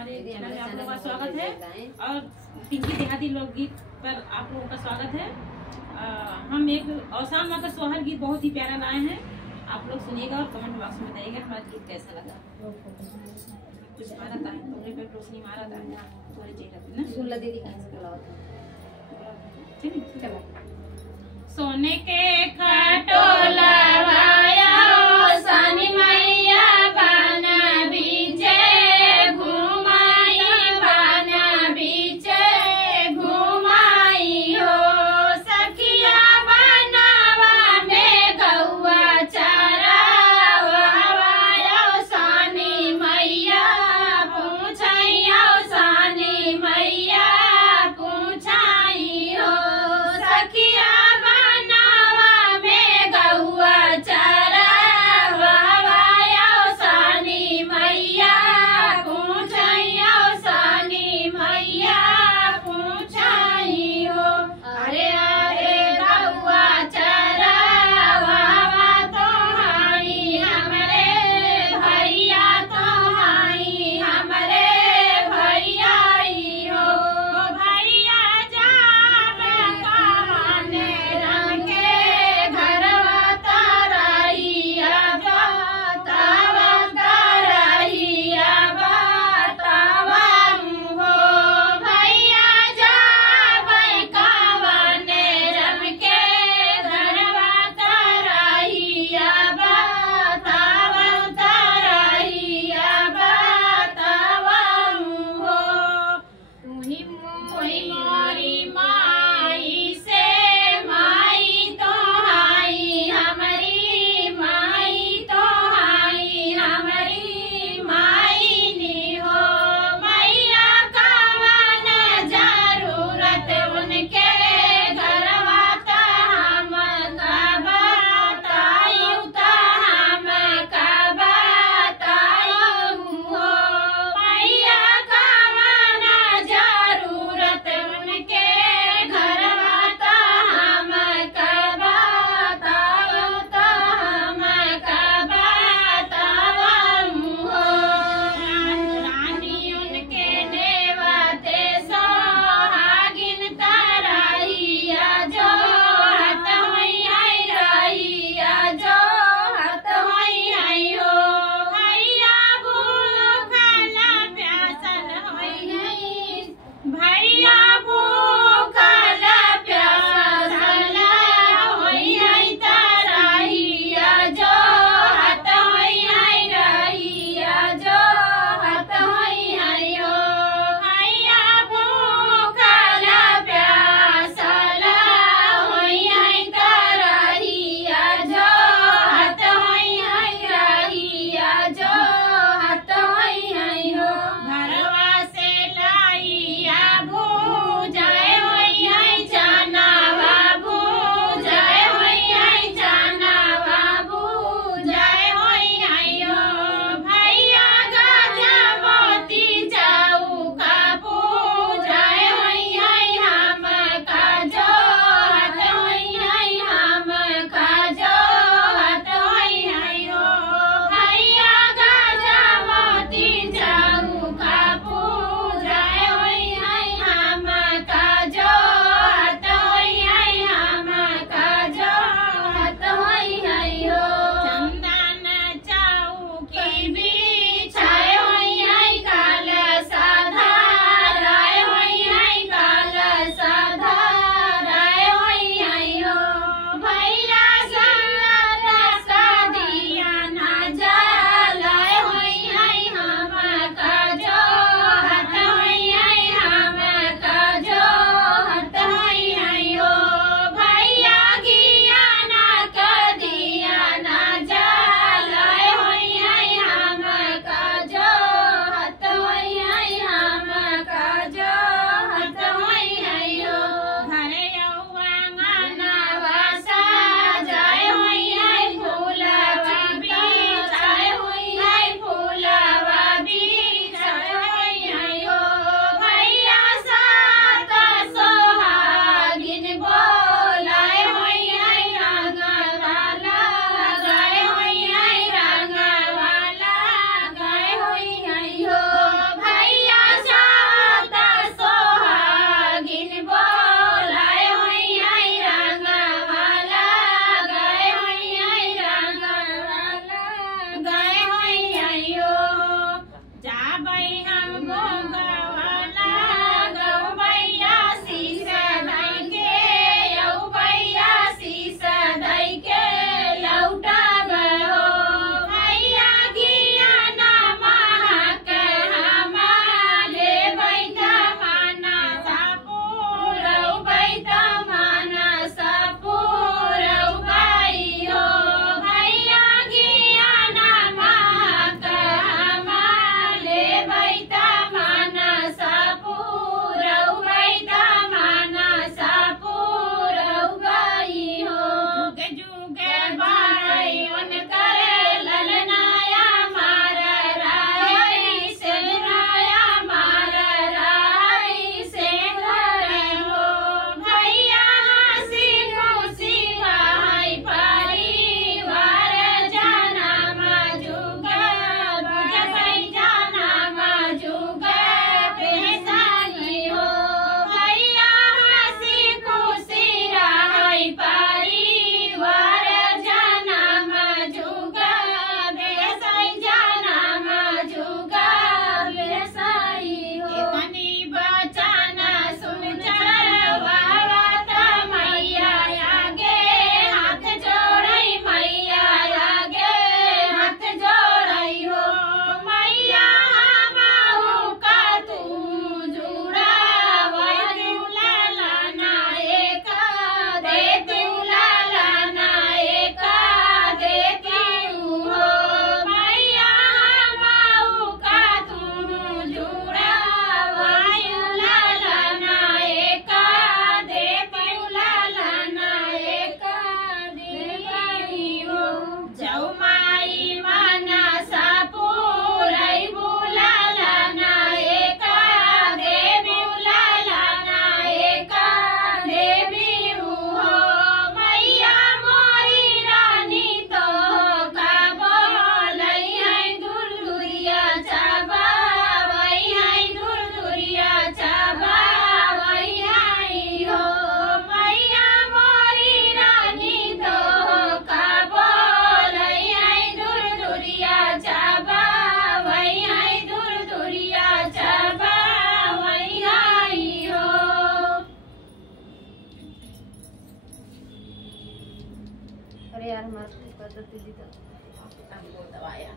हमारे चैनल में आप लोगों का स्वागत है और पिंकी देहाती लोकगीत पर आप लोगों का स्वागत है। हम एक औसान माता सोहर गीत बहुत ही प्यारा लाए हैं, आप लोग सुनिएगा और कमेंट बॉक्स में बताइएगा हमारा गीत कैसा लगा। कुछ मारा था तुमने पे रोशनी मारा था थोड़ी चेहरा सुन ला दीदी कहां से चलो सोने के खटोला वाया सानी मैया बना बीचे भाई हमको गवाला गौ भैया शीश धई के यौ भैया शीश धई के लौटाब हो भैया गिया ना महक हमारे बैठा माना सापुर बैठा माना सापुर गई हो भैया गिया ना महक हमारे बैठा माना सापुर बैठा माना सापुर गई हो जुगे जुगे बाई उन करे ललनाया मार राई से राया मार राई से हो भैया हंसी खुशी गाई परिवार जाना मजुगा बुझाई जाना मजुगा पेशानी हो भैया हंसी खुशी राई परिवार जाना मजुगा बेसाई जाना मजुगा बेसाई हो कनी बचाना सुचार वावत मैया आगे हाथ जोड़ई मैया आगे हाथ जोड़ई हो मैया हमाऊ का तू जुड़ा वजुला लाना एक दे तुला लाना एक दे हो मैया हमाऊ का तू जुड़ा वजुला लाना एक दे तुला लाना एक दे हो जाऊ माई माना सापुरई बुला लाना एक देवी बुला लाना एक देवी हो मैया मोरी रानी तो का बोलई है दूर दूरिया चाबा वही है दूर दूरिया चाबा वही है हो मैया मोरी रानी तो का बोलई है दूर दूरिया चाबा वही है दूर दूरिया चाबा वही है हो अरे यार हमारा दीदी तो दवाया